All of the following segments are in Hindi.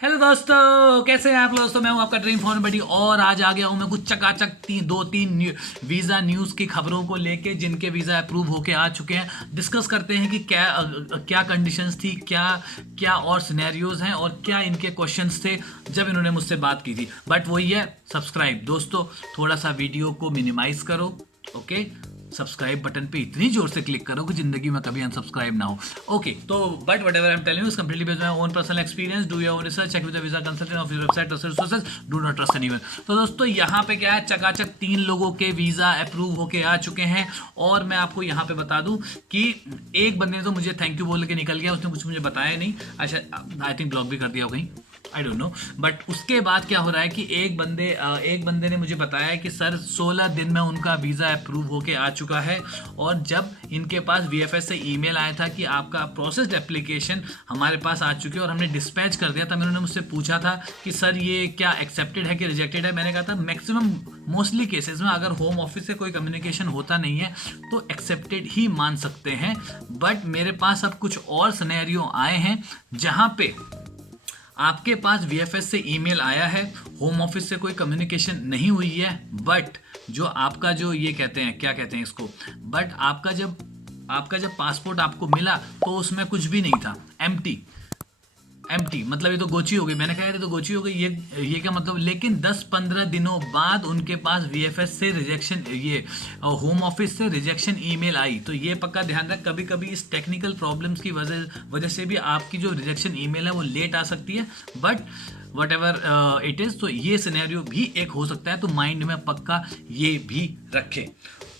हेलो दोस्तों, कैसे हैं आप लोग। दोस्तों मैं हूं आपका ड्रीम फॉर्म बडी और आज आ गया हूं मैं कुछ चकाचक दो तीन वीज़ा न्यूज़ की खबरों को लेके जिनके वीज़ा अप्रूव होके आ चुके हैं। डिस्कस करते हैं कि क्या कंडीशंस थी, क्या क्या और सिनेरियोज हैं और क्या इनके क्वेश्चंस थे जब इन्होंने मुझसे बात की थी। बट वही है, सब्सक्राइब। दोस्तों थोड़ा सा वीडियो को मिनिमाइज करो, ओके। सब्सक्राइब बटन पे इतनी जोर से क्लिक करो कि जिंदगी में कभी अनसब्सक्राइब ना हो। ओके, तो but whatever I am telling you is completely based on my own personal experience. Do your own research, check with the visa consultant of your website, trusted sources, do not trust anyone. तो दोस्तों यहाँ पे क्या है, चकाचक 3 लोगों के वीजा अप्रूव होके आ चुके हैं। और मैं आपको यहाँ पे बता दूं कि एक बंदे ने तो मुझे थैंक यू बोल के निकल गया, उसने कुछ मुझे बताया नहीं। अच्छा, आई थिंक ब्लॉग भी कर दिया हो कहीं, आई डोंट नो। बट उसके बाद क्या हो रहा है कि एक बंदे ने मुझे बताया कि सर 16 दिन में उनका वीज़ा अप्रूव होके आ चुका है। और जब इनके पास वीएफएस से ईमेल आया था कि आपका प्रोसेस्ड एप्लीकेशन हमारे पास आ चुकी है और हमने डिस्पैच कर दिया था, उन्होंने मुझसे पूछा था कि सर ये क्या एक्सेप्टेड है कि रिजेक्टेड है। मैंने कहा था मैक्सिमम मोस्टली केसेस में अगर होम ऑफिस से कोई कम्युनिकेशन होता नहीं है तो एक्सेप्टेड ही मान सकते हैं। बट मेरे पास अब कुछ और सिनेरियो आए हैं जहाँ पे आपके पास वीएफएस से ईमेल आया है, होम ऑफिस से कोई कम्युनिकेशन नहीं हुई है, बट जो आपका जो ये कहते हैं, क्या कहते हैं इसको, बट आपका जब पासपोर्ट आपको मिला तो उसमें कुछ भी नहीं था, एम्प्टी। मतलब ये तो गोची हो गई। मैंने कहा ये तो गोची हो गई, ये क्या मतलब। लेकिन 10-15 दिनों बाद उनके पास वीएफएस से रिजेक्शन, ये होम ऑफिस से रिजेक्शन ईमेल आई। तो ये पक्का ध्यान रख, कभी कभी इस टेक्निकल प्रॉब्लम्स की वजह से भी आपकी जो रिजेक्शन ईमेल है वो लेट आ सकती है। But what ever it is, तो ये सिनेरियो भी एक हो सकता है, तो माइंड में पक्का ये भी रखें।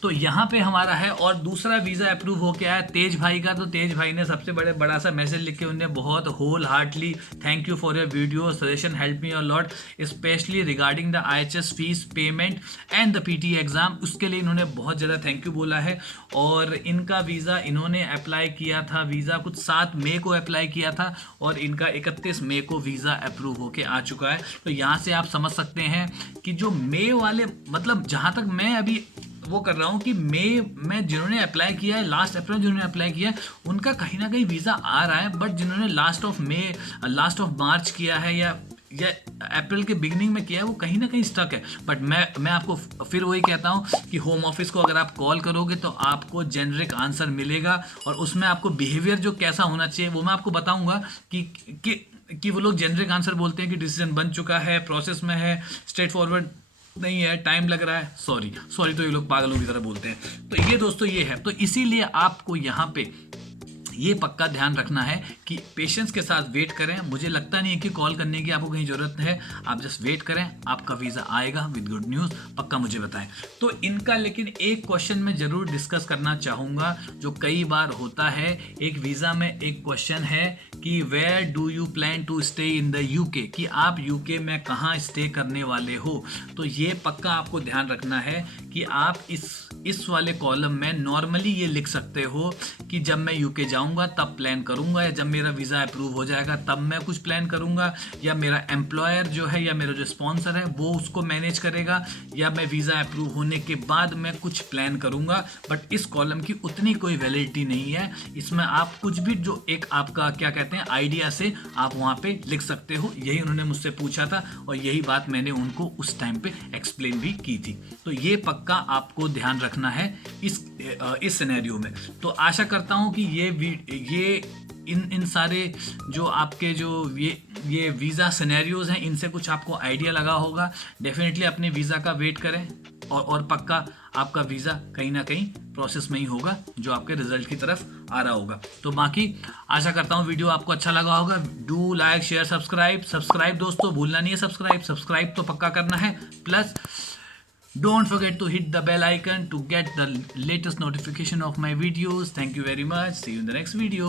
तो यहाँ पे हमारा है। और दूसरा वीज़ा अप्रूव हो के आया तेज भाई का। तो तेज भाई ने सबसे बड़ा सा मैसेज लिख के उन्होंने बहुत wholeheartedly thank you for your video suggestion, help me a lot specially regarding the IHS fees payment and the PT exam. उसके लिए इन्होंने बहुत ज़्यादा थैंक यू बोला है। और इनका वीज़ा इन्होंने अप्लाई किया था, वीज़ा कुछ 7 मई को अप्लाई किया था और इनका 31 मई को वीज़ा अप्रूव होके आ चुका है। तो यहाँ से आप समझ सकते हैं कि जो मई वाले, मतलब जहाँ तक मैं अभी वो कर रहा हूँ कि मई में जिन्होंने अप्लाई किया है, लास्ट अप्रैल जिन्होंने अप्लाई किया है उनका कहीं ना कहीं वीज़ा आ रहा है। बट जिन्होंने लास्ट ऑफ मार्च किया है या अप्रैल के बिगिनिंग में किया है वो कहीं ना कहीं स्टक है। बट मैं आपको फिर वही कहता हूँ कि होम ऑफिस को अगर आप कॉल करोगे तो आपको जेनरिक आंसर मिलेगा और उसमें आपको बिहेवियर जो कैसा होना चाहिए वो मैं आपको बताऊँगा कि वो लोग जेनरिक आंसर बोलते हैं कि डिसीजन बन चुका है, प्रोसेस में है, स्ट्रेट फॉरवर्ड नहीं है, टाइम लग रहा है, सॉरी तो ये लोग पागलों की तरह बोलते हैं। तो ये दोस्तों ये है। तो इसीलिए आपको यहाँ पे ये पक्का ध्यान रखना है कि पेशेंस के साथ वेट करें। मुझे लगता नहीं है कि कॉल करने की आपको कहीं ज़रूरत है, आप जस्ट वेट करें, आपका वीज़ा आएगा विद गुड न्यूज़, पक्का मुझे बताएं। तो इनका लेकिन एक क्वेश्चन मैं ज़रूर डिस्कस करना चाहूँगा जो कई बार होता है। एक वीज़ा में एक क्वेश्चन है कि where do you plan to stay in the UK, कि आप यूके में कहाँ स्टे करने वाले हो। तो ये पक्का आपको ध्यान रखना है कि आप इस वाले कॉलम में नॉर्मली ये लिख सकते हो कि जब मैं यूके जाऊंगा तब प्लान करूंगा, या जब मेरा वीज़ा अप्रूव हो जाएगा तब मैं कुछ प्लान करूंगा, या मेरा एम्प्लॉयर जो है या मेरा जो स्पॉन्सर है वो उसको मैनेज करेगा, या मैं वीज़ा अप्रूव होने के बाद मैं कुछ प्लान करूंगा। बट इस कॉलम की उतनी कोई वैलिडिटी नहीं है, इसमें आप कुछ भी जो एक आपका क्या कहते हैं आइडिया से आप वहाँ पे लिख सकते हो। यही उन्होंने मुझसे पूछा था और यही बात मैंने उनको उस टाइम पे एक्सप्लेन भी की थी। तो ये पक्का आपको ध्यान रखना है इस सिनेरियो में। तो आशा करता हूँ कि ये इन सारे जो आपके जो ये वीज़ा सिनेरियोज हैं इनसे कुछ आपको आइडिया लगा होगा। डेफिनेटली अपने वीज़ा का वेट करें और पक्का आपका वीज़ा कहीं ना कहीं प्रोसेस में ही होगा जो आपके रिजल्ट की तरफ आ रहा होगा। तो बाकी आशा करता हूँ वीडियो आपको अच्छा लगा होगा। डू लाइक शेयर सब्सक्राइब दोस्तों भूलना नहीं है, सब्सक्राइब तो पक्का करना है। Plus don't forget to hit the bell icon to get the latest notification of my videos. Thank you very much. See you in the next video.